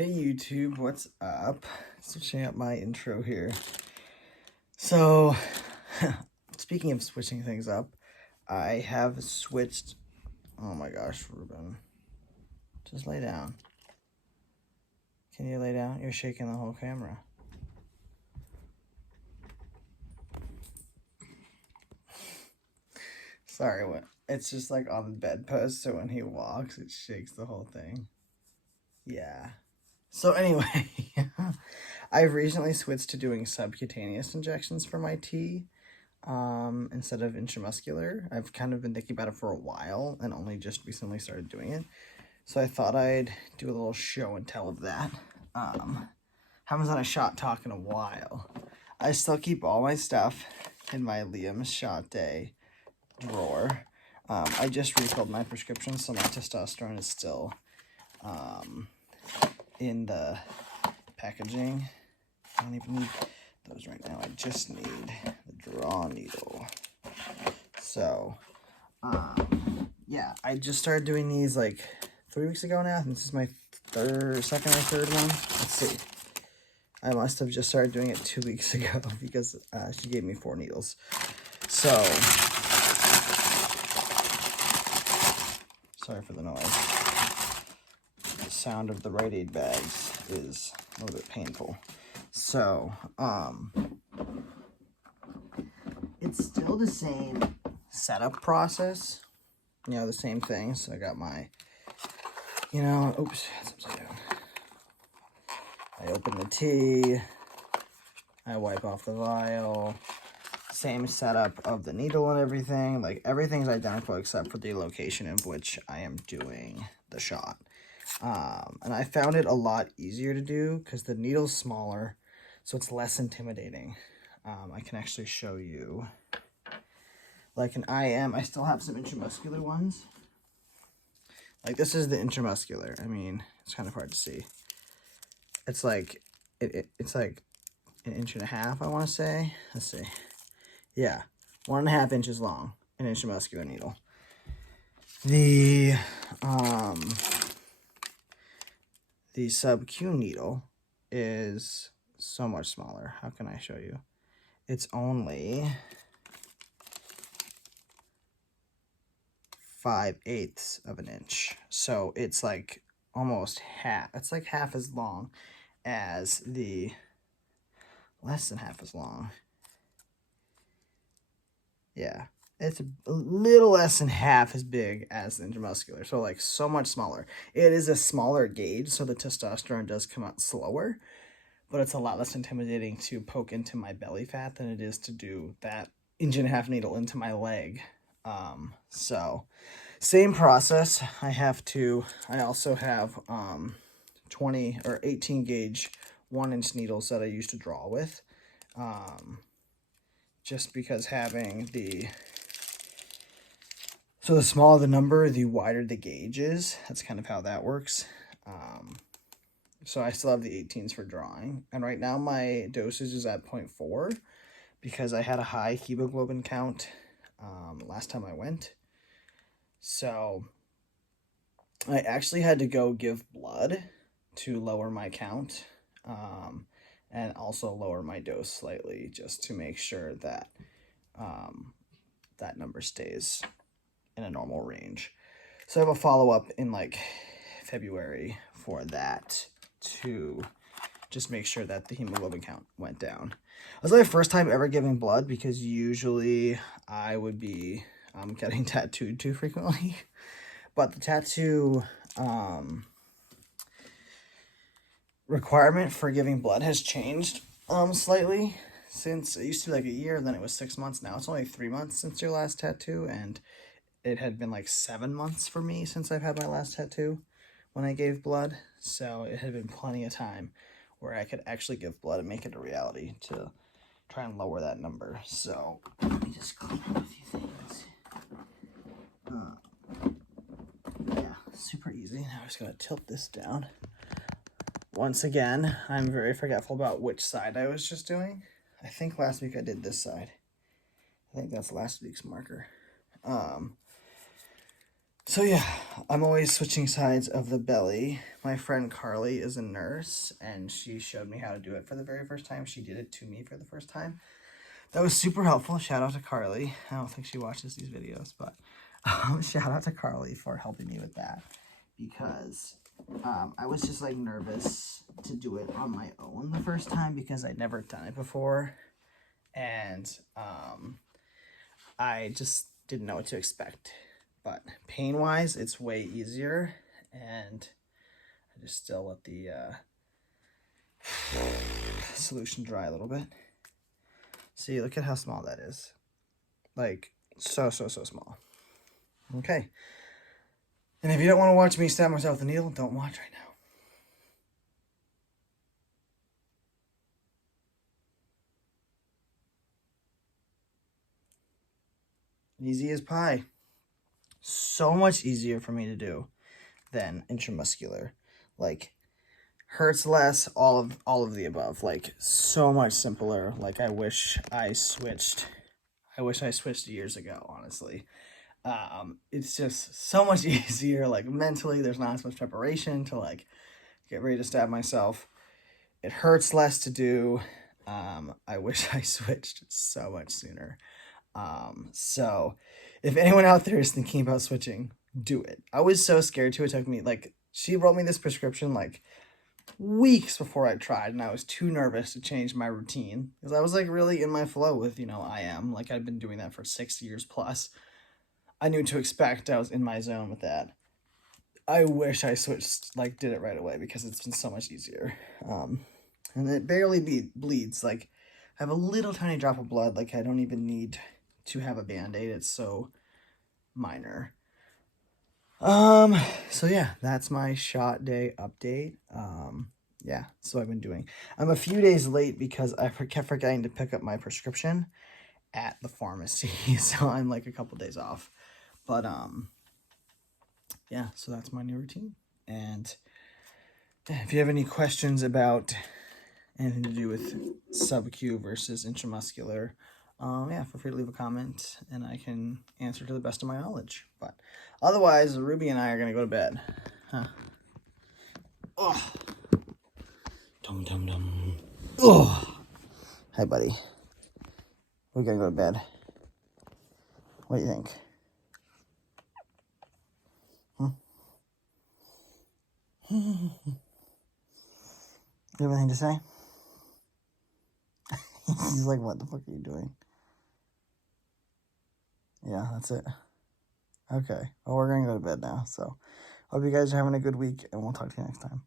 Hey YouTube, what's up? Switching up my intro here. So, speaking of switching things up, I have switched. Oh my gosh, Ruben. Just lay down. Can you lay down? You're shaking the whole camera. Sorry, what? It's just like on the bedpost, so when he walks, it shakes the whole thing. Yeah. So anyway, I've recently switched to doing subcutaneous injections for my tea instead of intramuscular. I've kind of been thinking about it for a while and only just recently started doing it. So I thought I'd do a little show and tell of that. Haven't done a shot talk in a while. I still keep all my stuff in my Liam's Shot Day drawer. I just refilled my prescription, so my testosterone is still in the packaging. I don't even need those right now. I just need the draw needle. So, yeah, I just started doing these like 3 weeks ago now. This is my second or third one. Let's see. I must have just started doing it 2 weeks ago because she gave me 4 needles. So, sorry for the noise. The sound of the Rite Aid bags is a little bit painful. So, it's still the same setup process. You know, the same thing. So I got my, oops, it's upside down. I open the tea. I wipe off the vial. Same setup of the needle and everything. Like, everything's identical except for the location in which I am doing the shot. And I found it a lot easier to do because the needle's smaller, so it's less intimidating. I can actually show you. Like an IM, I still have some intramuscular ones. Like, this is the intramuscular. I mean, it's kind of hard to see. It's like, it's like 1.5 inches, I want to say. Let's see. Yeah, 1.5 inches long, an intramuscular needle. The sub-Q needle is so much smaller. How can I show you? It's only 5/8 of an inch. So it's like almost half. It's like half as long as the, less than half as long. Yeah. It's a little less than half as big as the intramuscular. So like so much smaller. It is a smaller gauge, so the testosterone does come out slower. But it's a lot less intimidating to poke into my belly fat than it is to do that 1.5 inch needle into my leg. So same process. I also have 20 or 18 gauge 1-inch needles that I used to draw with. Just because having so the smaller the number, the wider the gauge is. That's kind of how that works. So I still have the 18s for drawing. And right now my dosage is at 0.4 because I had a high hemoglobin count last time I went. So I actually had to go give blood to lower my count and also lower my dose slightly just to make sure that that number stays in a normal range. So I have a follow-up in like February for that to just make sure that the hemoglobin count went down. It was my first time ever giving blood because usually I would be getting tattooed too frequently. But the tattoo requirement for giving blood has changed slightly. Since it used to be like a year, then it was 6 months. Now it's only 3 months since your last tattoo, and it had been like 7 months for me since I've had my last tattoo when I gave blood. So it had been plenty of time where I could actually give blood and make it a reality to try and lower that number. So let me just clean up a few things. Yeah, super easy. Now I'm just going to tilt this down. Once again, I'm very forgetful about which side I was just doing. I think last week I did this side. I think that's last week's marker. So yeah, I'm always switching sides of the belly. My friend Carly is a nurse, and she showed me how to do it for the very first time. She did it to me for the first time. That was super helpful. Shout out to Carly. I don't think she watches these videos, but shout out to Carly for helping me with that, because I was just like nervous to do it on my own the first time because I'd never done it before, and I just didn't know what to expect. But pain-wise, it's way easier, and I just still let the solution dry a little bit. See, look at how small that is. Like, so small. Okay. And if you don't want to watch me stab myself with a needle, don't watch right now. Easy as pie. So much easier for me to do than intramuscular. Like, hurts less, all of the above. Like, so much simpler. Like, I wish I switched years ago, honestly. It's just so much easier. Like, mentally, there's not as much preparation to like get ready to stab myself. It hurts less to do. I wish I switched so much sooner. So if anyone out there is thinking about switching, do it. I was so scared to. It took me like, she wrote me this prescription like weeks before I tried, and I was too nervous to change my routine because I was like really in my flow with, I am like, I've been doing that for 6 years plus. I knew what to expect. I was in my zone with that. I wish I switched, like, did it right away because it's been so much easier. And it barely bleeds. Like, I have a little tiny drop of blood. Like, I don't even need to have a band-aid. It's so minor. So yeah, that's my shot day update. Yeah, so I've been doing. I'm a few days late because I kept forgetting to pick up my prescription at the pharmacy. So I'm like a couple days off. But, yeah, so that's my new routine. And if you have any questions about anything to do with sub-Q versus intramuscular, yeah, feel free to leave a comment and I can answer to the best of my knowledge. But otherwise, Ruby and I are gonna go to bed. Huh. Oh. Dum dum dum. Oh. Hi, buddy. We're gonna go to bed. What do you think? You have anything to say? He's like, what the fuck are you doing? Yeah, that's it. Okay. Well, we're going to go to bed now. So, hope you guys are having a good week, and we'll talk to you next time.